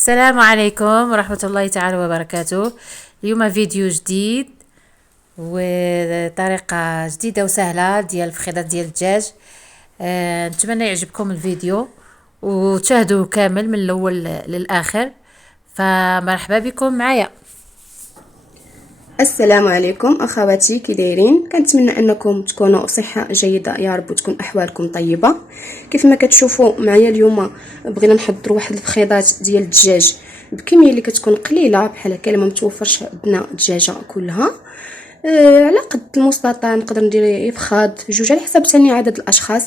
السلام عليكم ورحمة الله تعالى وبركاته. اليوم فيديو جديد وطريقة جديدة وسهلة ديال فخيدات ديال الدجاج. نتمنى يعجبكم الفيديو وتشاهدوه كامل من الاول للاخر. فمرحبا بكم معايا. السلام عليكم اخواتي، كي دايرين؟ كنتمنى انكم تكونوا بصحه جيده يا رب وتكون احوالكم طيبه. كيف ما كتشوفوا معايا اليوم بغينا نحضر واحد الفخيضات ديال الدجاج بكميه اللي كتكون قليله، بحال هكا ما متوفرش عندنا الدجاجه كلها. على قد المستطاع نقدر ندير فخاد جوج على حسب ثاني عدد الاشخاص.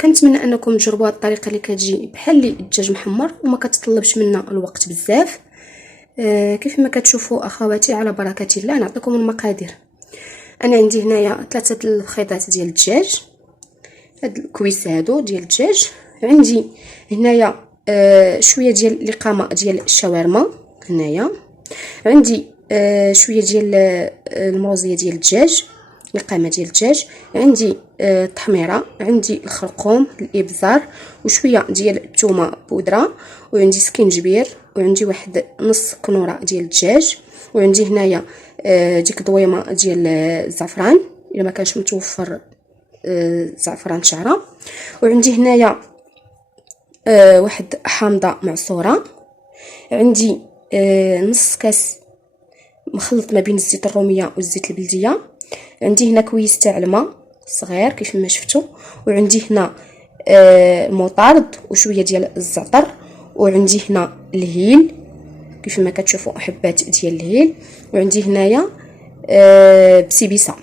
كنتمنى انكم تجربوا هذه الطريقه اللي كتجي بحال اللي الدجاج محمر وما كتطلبش منا الوقت بزاف. كيف ما كتشوفوا اخواتي على بركه الله نعطيكم المقادير. انا عندي هنايا 3 الخيطات ديال الدجاج، هاد الكويس هادو ديال الدجاج. عندي هنايا شويه ديال الاقامه ديال الشاورما. هنايا عندي شويه ديال المروزيه ديال الدجاج، الاقامه ديال الدجاج. عندي التحميره، عندي الخرقوم، الابزار، وشويه ديال الثومه بودره، وعندي سكينجبير، وعندي واحد نص كنوره ديال الدجاج، وعندي هنايا ديك دويمه ديال الزعفران الا ما كانش متوفر زعفران شعره، وعندي هنايا واحد حامضه معصوره. عندي نص كاس مخلط ما بين الزيت الروميه والزيت البلديه. عندي هنا كويس تاع الماء صغير كيف ما شفتوا، وعندي هنا المطارد وشويه ديال الزعتر، وعندي هنا الهيل كيف ما كتشوفوا حبات ديال الهيل، وعندي هنايا بسيبيسه،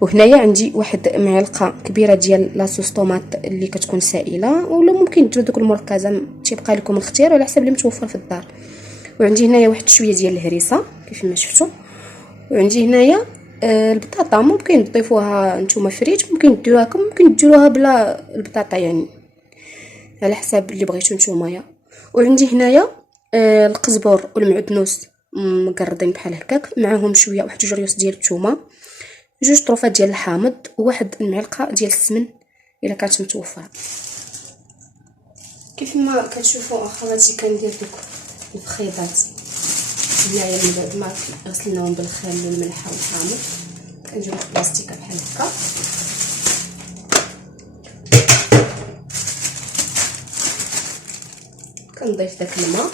وهنايا عندي واحد معلقه كبيره ديال لاصوص طوماط اللي كتكون سائله، ولا ممكن ديروا دوك المركزه، تيبقى لكم الاختيار على حسب اللي متوفر في الدار. وعندي هنايا واحد شويه ديال الهريسه كيف ما شفتوا، وعندي هنايا البطاطا. ممكن تضيفوها نتوما فريت، ممكن ديروها ممكن ديروها بلا البطاطا، يعني على حسب اللي بغيتو نتوما. وعندي هنايا القزبر والمعدنوس مقردين بحال هكاك، معاهم شويه واحد جوج ريوس ديال الثومه، جوج طروفات ديال الحامض، وواحد المعلقه ديال السمن الا كانت متوفره. كيف ما كتشوفوا اخواتي كندير دوك الفخيضات هنايا من بعد ما غسلناهم بالخل والملح والحامض. كنجيب واحد البلاستيكه بحال هكا، كنضيف داك الماء،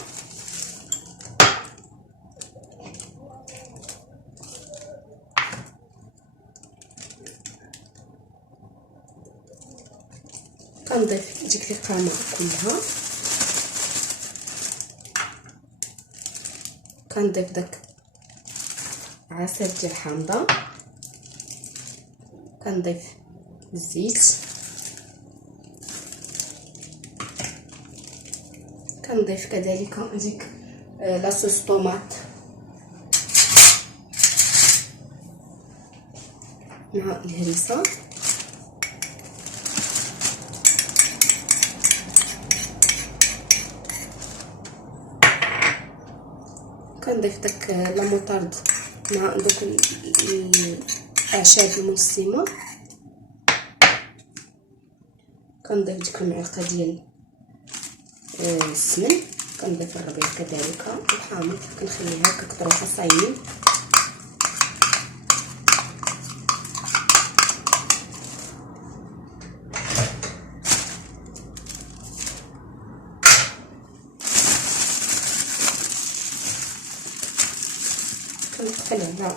كنضيف ديك القامه كلها، كنضيف داك عصير ديال الحامضه، كنضيف الزيت، كنضيف كذلك ديك لاصوص طوماط مع الهريسه، كنضيف داك لاموطارد مع دوك الاعشاب المنسمه، كنضيف ديك المعلقه ديال السمن، كنضيف الربيع كذلك الحامض، كنخليها هكا كطروفه صايمين. كنقفل على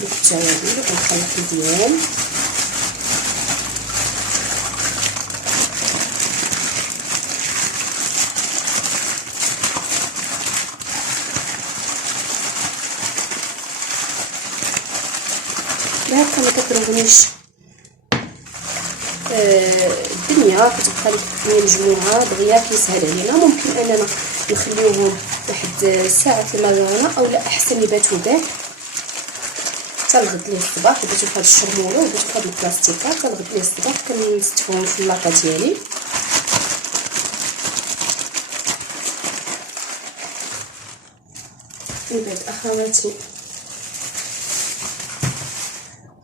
ديك التوابل وكنخلط مزيان. لا هكا ما كتروغنيش الدنيا، كتبقى لك مجموعه دغيا كيسهل علينا. ممكن اننا نخليوهم واحد ساعه في المغرونه اولا احسن يباتوا به حتى الغد ليه الصباح. بغيتو فهاد الشرموله وبغيتو فهاد البلاستيكه حتى الغد ليه الصباح كنستفهم في اللاطه ديالي. من بعد اخواتي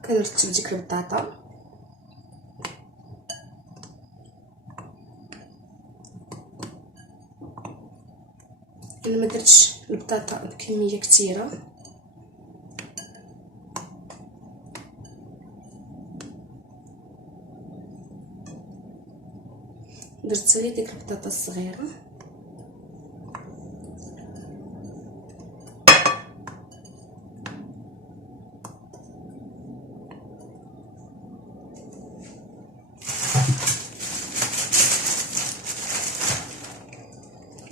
كنرتب ديك البطاطا، انا ما درتش البطاطا بكميه كثيره، درت غير ديك البطاطا الصغيره.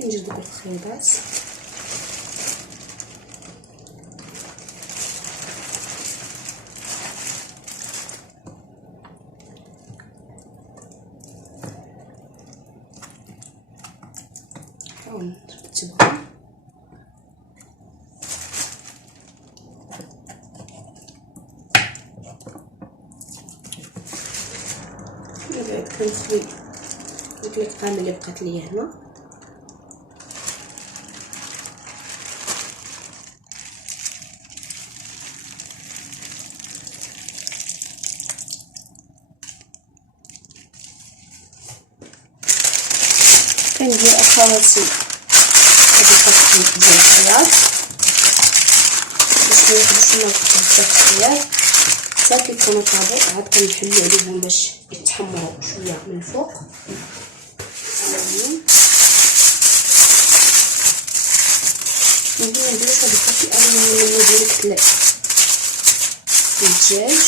ندير دوك الخياطات ونرتبهم. من بعد كنخوي ديك القامه اللي بقات ليا هنا، كندير اخواتي هاد الفص ديال الخياط باش مياخدوش لنا وقت بزاف الخياط حتى كيكونوا طابو، عاد كنحلو عليهم باش يتحمروا شويه من الفوق. ندير هاد الفص الالمنيوم ديال الدجاج،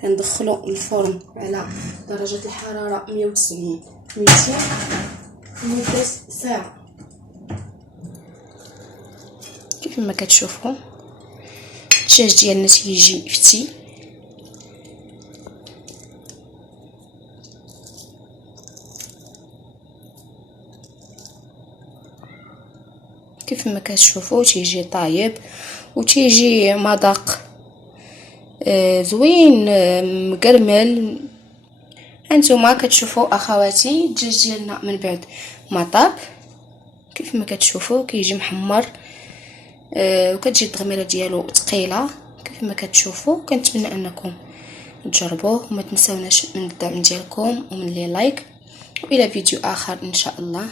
كندخلو الفرن على درجه الحراره 190 200 لمده ساعه. كيف ما كتشوفوا الدجاج ديالنا تيجي فتي، كيف ما كتشوفوا تيجي طايب وتيجي مذاق زوين مقرمل. هانتوما كتشوفوا اخواتي الدجاج ديالنا من بعد ما طاب، كيف ما كتشوفوا كيجي محمر وكتجي التغميره ديالو ثقيله. كيف ما كتشوفوا كنتمنى انكم تجربوه وما تنساوناش من الدعم ديالكم ومن لي لايك، والى فيديو اخر ان شاء الله.